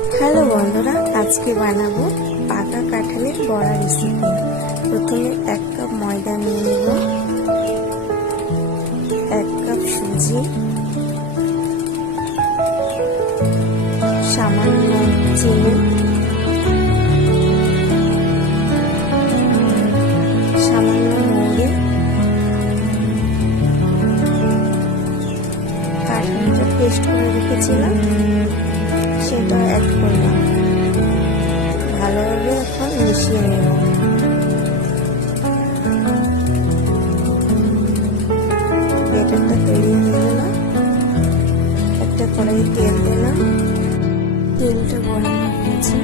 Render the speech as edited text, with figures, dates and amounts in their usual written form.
Hello বন্ধুরা, আজকে বানাবো পাকা কাঁঠালের বড়া রেসিপি। প্রথমে 1 কাপ ময়দা নিয়ে নেব, 1 কাপ সুজি, সামান্য চিনি, সামান্য মৌরি, কাঁঠালটা পেস্ট করে রেখেছিলাম সেটা অ্যাড করলাম। ভালোভাবে এখন মিশিয়ে নেব। ব্যাটারটা তৈরি হয়ে গেল। একটা কড়াইয়ে তেল দিলাম, তেলটা গরম হয়ে গেছে।